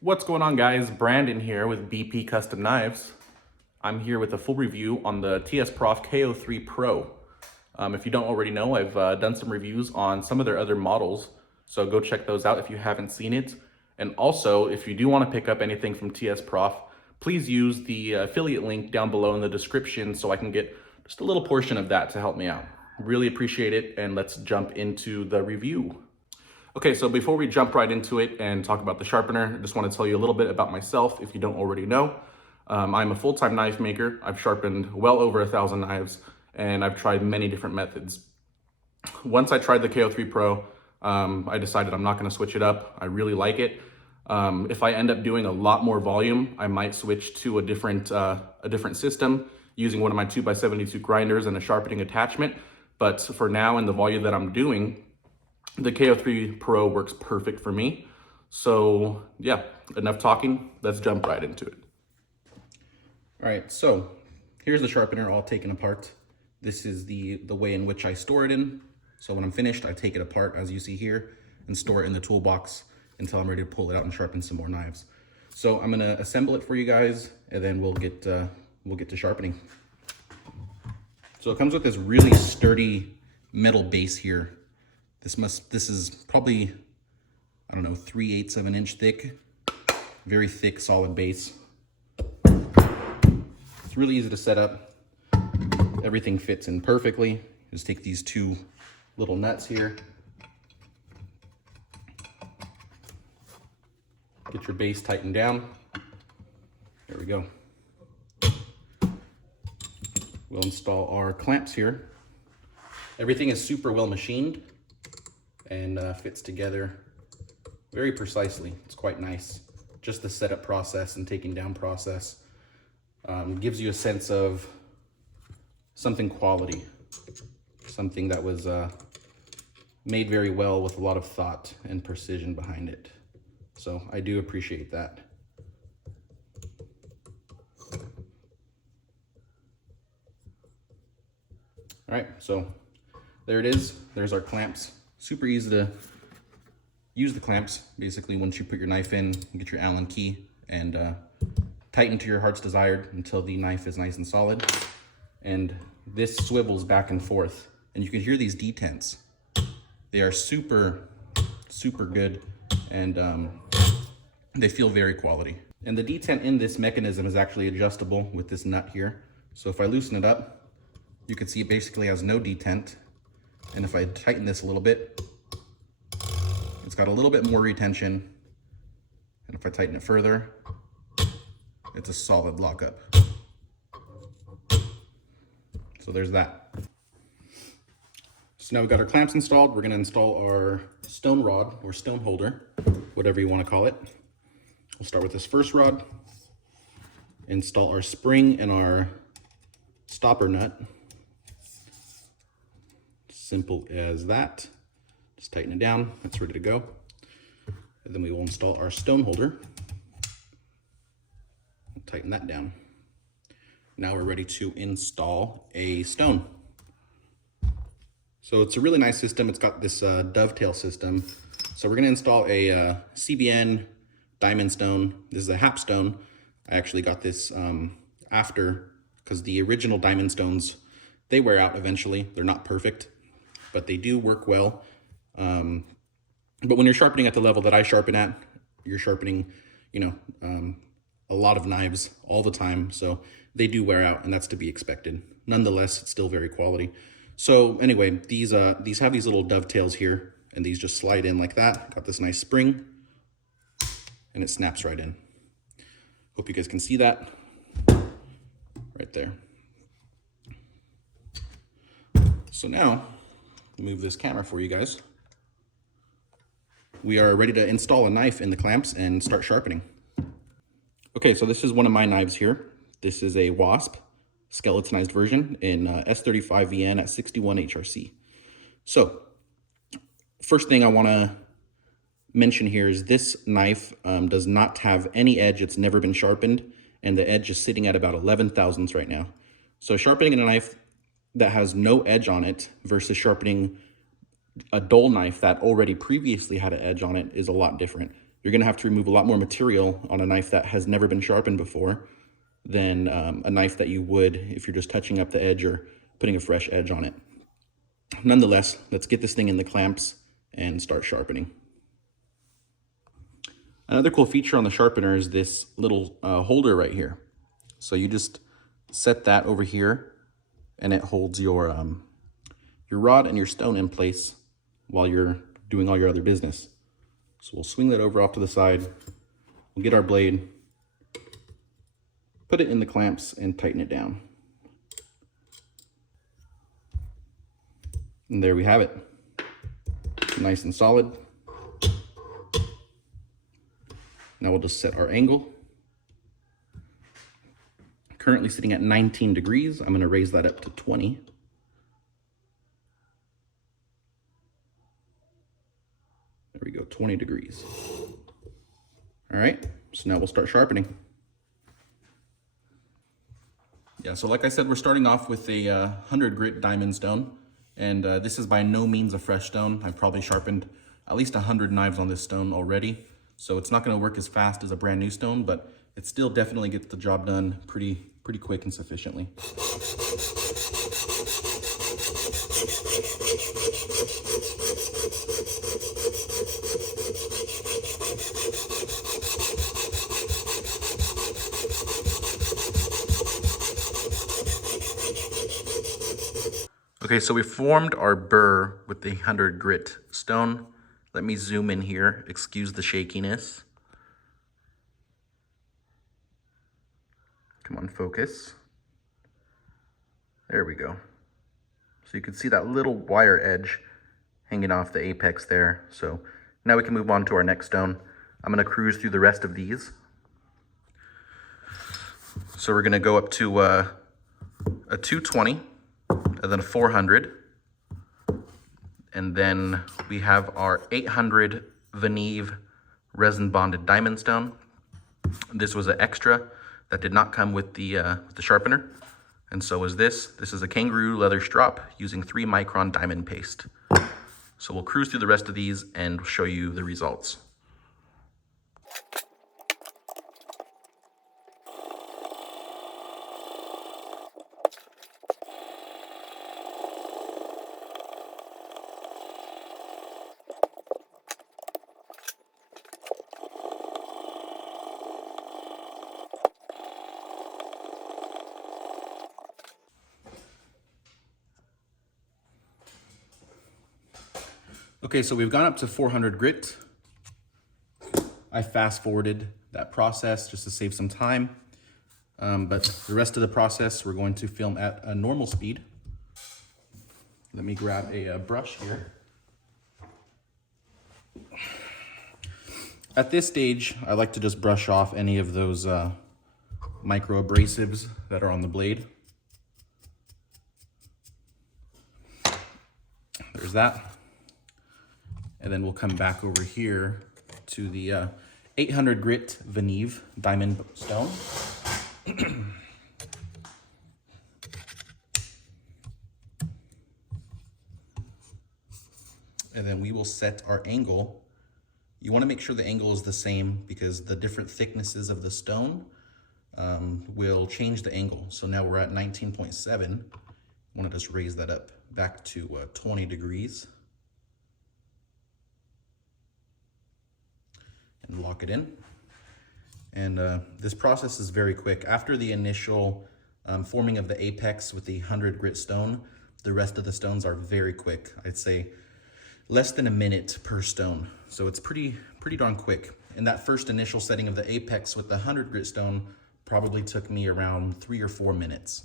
What's going on, guys? Brandon here with BP Custom Knives. I'm here with a full review on the Tsprof KO3 Pro. If you don't already know, I've done some reviews on some of their other models, so go check those out if you haven't seen it. And also, if you do want to pick up anything from Tsprof, please use the affiliate link down below in the description so I can get just a little portion of that to help me out. Really appreciate it, and let's jump into the review. Okay, so before we jump right into it and talk about the sharpener, I just want to tell you a little bit about myself if you don't already know. I'm a full-time knife maker. I've sharpened well over 1,000 knives, and I've tried many different methods. Once I tried the KO3 Pro, I decided I'm not going to switch it up. I really like it. If I end up doing a lot more volume, I might switch to a different system using one of my 2x72 grinders and a sharpening attachment. But for now, in the volume that I'm doing, the KO3 Pro works perfect for me. So yeah, enough talking, let's jump right into it. All right, so here's the sharpener all taken apart. This is the way in which I store it in. So when I'm finished, I take it apart, as you see here, and store it in the toolbox until I'm ready to pull it out and sharpen some more knives. So I'm gonna assemble it for you guys, and then we'll get to sharpening. So it comes with this really sturdy metal base here. This is probably, I don't know, 3/8 of an inch thick. Very thick, solid base. It's really easy to set up. Everything fits in perfectly. Just take these two little nuts here. Get your base tightened down. There we go. We'll install our clamps here. Everything is super well machined and fits together very precisely. It's quite nice. Just the setup process and taking down process gives you a sense of something quality, something that was made very well with a lot of thought and precision behind it. So I do appreciate that. All right, so there it is. There's our clamps. Super easy to use the clamps. Basically, once you put your knife in, you get your Allen key and tighten to your heart's desired until the knife is nice and solid. And this swivels back and forth. And you can hear these detents. They are super, super good, and they feel very quality. And the detent in this mechanism is actually adjustable with this nut here. So if I loosen it up, you can see it basically has no detent. And if I tighten this a little bit, it's got a little bit more retention. And if I tighten it further, it's a solid lockup. So there's that. So now we've got our clamps installed. We're gonna install our stone rod or stone holder, whatever you wanna call it. We'll start with this first rod, install our spring and our stopper nut. Simple as that. Just tighten it down, that's ready to go. And then we will install our stone holder. We'll tighten that down. Now we're ready to install a stone. So it's a really nice system. It's got this dovetail system. So we're gonna install a CBN diamond stone. This is a hap stone. I actually got this after, because the original diamond stones, they wear out eventually. They're not perfect, but they do work well. But when you're sharpening at the level that I sharpen at, you're sharpening, a lot of knives all the time. So they do wear out, and that's to be expected. Nonetheless, it's still very quality. So anyway, these have these little dovetails here, and these just slide in like that. Got this nice spring, and it snaps right in. Hope you guys can see that right there. So now, move this camera for you guys. We are ready to install a knife in the clamps and start sharpening. Okay, so this is one of my knives here. This is a Wasp skeletonized version in S35VN at 61 HRC. So first thing I want to mention here is this knife does not have any edge. It's never been sharpened, and the edge is sitting at about 11 thousandths right now. So sharpening a knife that has no edge on it versus sharpening a dull knife that already previously had an edge on it is a lot different. you're gonna have to remove a lot more material on a knife that has never been sharpened before than a knife that you would if you're just touching up the edge or putting a fresh edge on it. Nonetheless, let's get this thing in the clamps and start sharpening. Another cool feature on the sharpener is this little holder right here. So you just set that over here and it holds your rod and your stone in place while you're doing all your other business. So we'll swing that over off to the side. We'll get our blade, put it in the clamps and tighten it down. And there we have it. Nice and solid. Now we'll just set our angle. Currently sitting at 19 degrees. I'm going to raise that up to 20. There we go, 20 degrees. All right, so now we'll start sharpening. Yeah, so like I said, we're starting off with a 100 grit diamond stone. And this is by no means a fresh stone. I've probably sharpened at least 100 knives on this stone already. So it's not gonna work as fast as a brand new stone, but it still definitely gets the job done pretty quick and sufficiently. Okay, so we formed our burr with the 100 grit stone. Let me zoom in here, excuse the shakiness. Come on, focus. There we go. So you can see that little wire edge hanging off the apex there. So now we can move on to our next stone. I'm gonna cruise through the rest of these. So we're gonna go up to a 220, and then a 400. And then we have our 800 Veneve resin bonded diamond stone. This was an extra that did not come with the sharpener. And so is this. This is a kangaroo leather strop using 3 micron diamond paste. So we'll cruise through the rest of these and show you the results. Okay, so we've gone up to 400 grit. I fast forwarded that process just to save some time. But the rest of the process, we're going to film at a normal speed. Let me grab a brush here. At this stage, I like to just brush off any of those micro abrasives that are on the blade. There's that. And then we'll come back over here to the 800 grit Veneve diamond stone. And then we will set our angle. You want to make sure the angle is the same because the different thicknesses of the stone will change the angle. So now we're at 19.7. I want to just raise that up back to 20 degrees. And lock it in. And this process is very quick. After the initial forming of the apex with the 100 grit stone, the rest of the stones are very quick. I'd say less than a minute per stone. So it's pretty darn quick. And that first initial setting of the apex with the 100 grit stone probably took me around 3 or 4 minutes.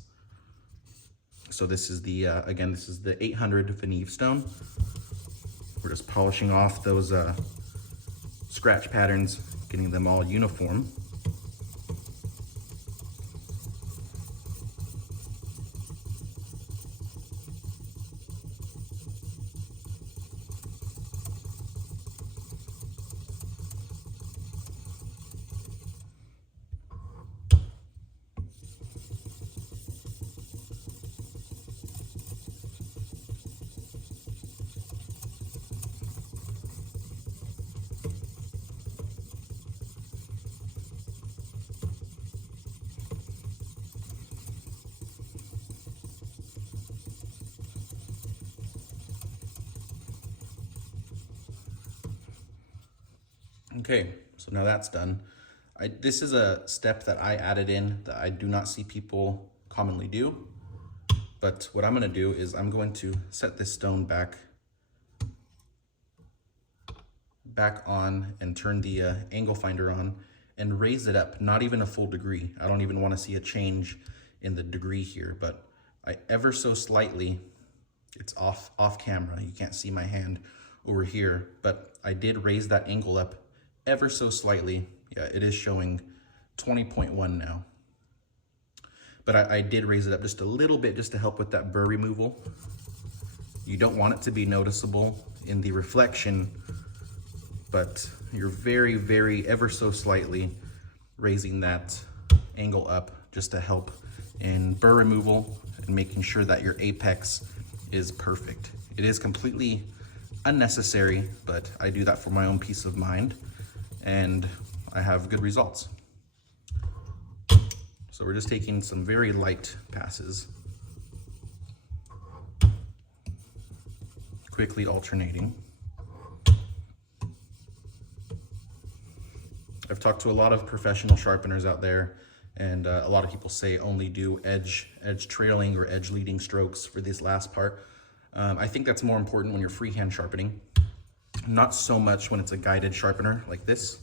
So this is the, again, this is the 800 Veneve stone. We're just polishing off those scratch patterns, getting them all uniform. Okay, so now that's done. This is a step that I added in that I do not see people commonly do. But what I'm gonna do is I'm going to set this stone back on and turn the angle finder on and raise it up, not even a full degree. I don't even wanna see a change in the degree here, but I ever so slightly, it's off camera, you can't see my hand over here, but I did raise that angle up ever so slightly. Yeah, it is showing 20.1 now. But I did raise it up just a little bit just to help with that burr removal. You don't want it to be noticeable in the reflection, but you're very, very ever so slightly raising that angle up just to help in burr removal and making sure that your apex is perfect. It is completely unnecessary, but I do that for my own peace of mind, and I have good results. So we're just taking some very light passes, quickly alternating. I've talked to a lot of professional sharpeners out there, and a lot of people say only do edge trailing or edge leading strokes for this last part. I think that's more important when you're freehand sharpening, not so much when it's a guided sharpener like this.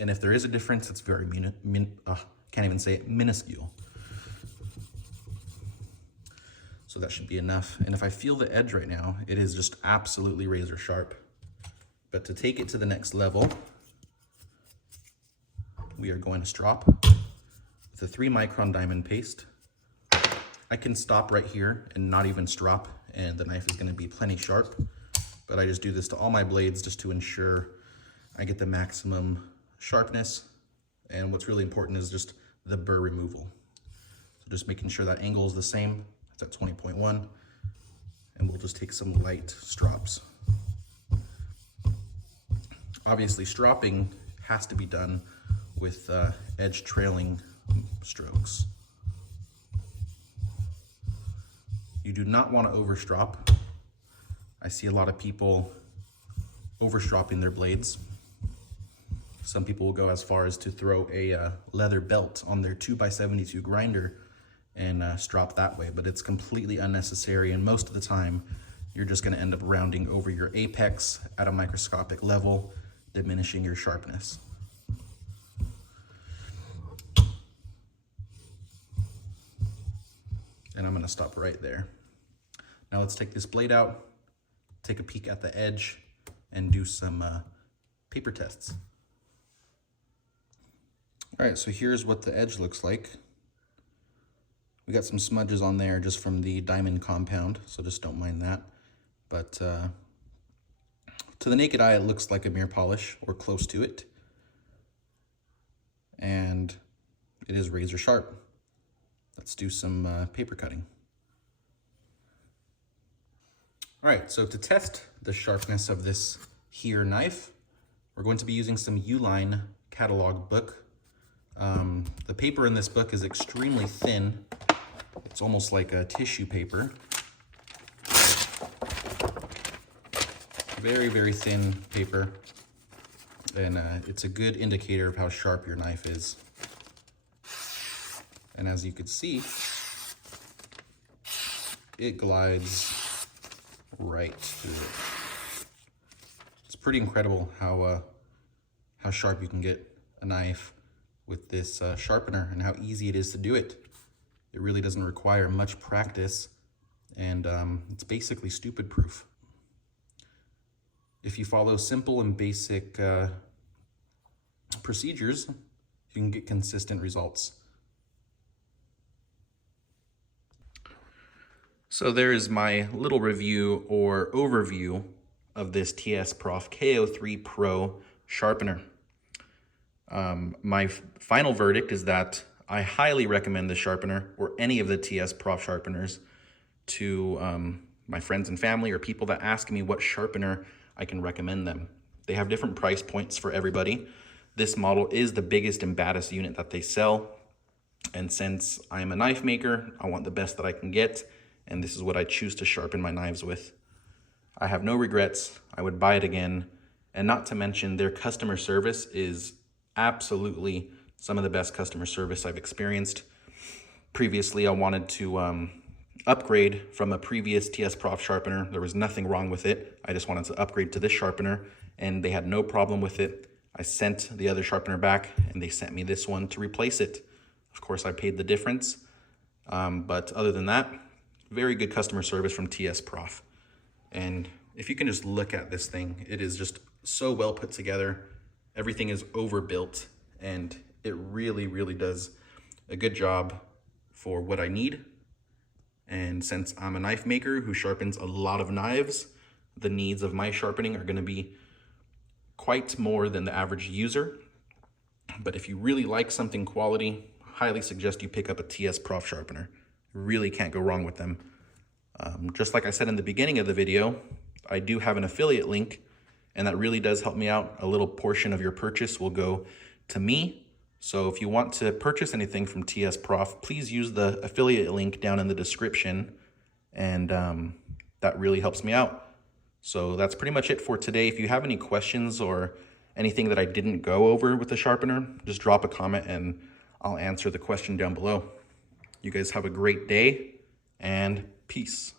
And if there is a difference, it's very can't even say it, minuscule. So that should be enough. And if I feel the edge right now, it is just absolutely razor sharp. But to take it to the next level, we are going to strop with a 3 micron diamond paste. I can stop right here and not even strop, and the knife is going to be plenty sharp. But I just do this to all my blades just to ensure I get the maximum sharpness. And what's really important is just the burr removal. So just making sure that angle is the same. It's at 20.1, and we'll just take some light strops. Obviously, stropping has to be done with edge trailing strokes. You do not want to overstrop. I see a lot of people overstropping their blades. Some people will go as far as to throw a leather belt on their 2x72 grinder and strop that way, but it's completely unnecessary, and most of the time you're just going to end up rounding over your apex at a microscopic level, diminishing your sharpness. And I'm going to stop right there. Now let's take this blade out, take a peek at the edge, and do some paper tests. All right, so here's what the edge looks like. We got some smudges on there just from the diamond compound, so just don't mind that. But to the naked eye, it looks like a mirror polish or close to it. And it is razor sharp. Let's do some paper cutting. All right, so to test the sharpness of this here knife, we're going to be using some Uline catalog book. The paper in this book is extremely thin. It's almost like a tissue paper. Very, very thin paper. And it's a good indicator of how sharp your knife is. And as you can see, it glides right through it. It's pretty incredible how sharp you can get a knife with this sharpener, and how easy it is to do it. It really doesn't require much practice, and it's basically stupid proof. If you follow simple and basic procedures, you can get consistent results. So there is my little review or overview of this Tsprof KO3 Pro sharpener. My final verdict is that I highly recommend this sharpener or any of the Tsprof sharpeners to my friends and family or people that ask me what sharpener I can recommend them. They have different price points for everybody. This model is the biggest and baddest unit that they sell. And since I'm a knife maker, I want the best that I can get. And this is what I choose to sharpen my knives with. I have no regrets. I would buy it again. And not to mention their customer service is absolutely some of the best customer service I've experienced. Previously, I wanted to upgrade from a previous Tsprof sharpener. There was nothing wrong with it. I just wanted to upgrade to this sharpener, and they had no problem with it. I sent the other sharpener back, and they sent me this one to replace it. Of course, I paid the difference, but other than that, very good customer service from Tsprof. And if you can just look at this thing, it is just so well put together. Everything is overbuilt, and it really, really does a good job for what I need. And since I'm a knife maker who sharpens a lot of knives, the needs of my sharpening are going to be quite more than the average user. But if you really like something quality, highly suggest you pick up a Tsprof sharpener. Really can't go wrong with them. Just like I said in the beginning of the video, I do have an affiliate link, and that really does help me out. A little portion of your purchase will go to me. So if you want to purchase anything from Tsprof, please use the affiliate link down in the description, and that really helps me out. So that's pretty much it for today. If you have any questions or anything that I didn't go over with the sharpener, just drop a comment and I'll answer the question down below. You guys have a great day, and peace.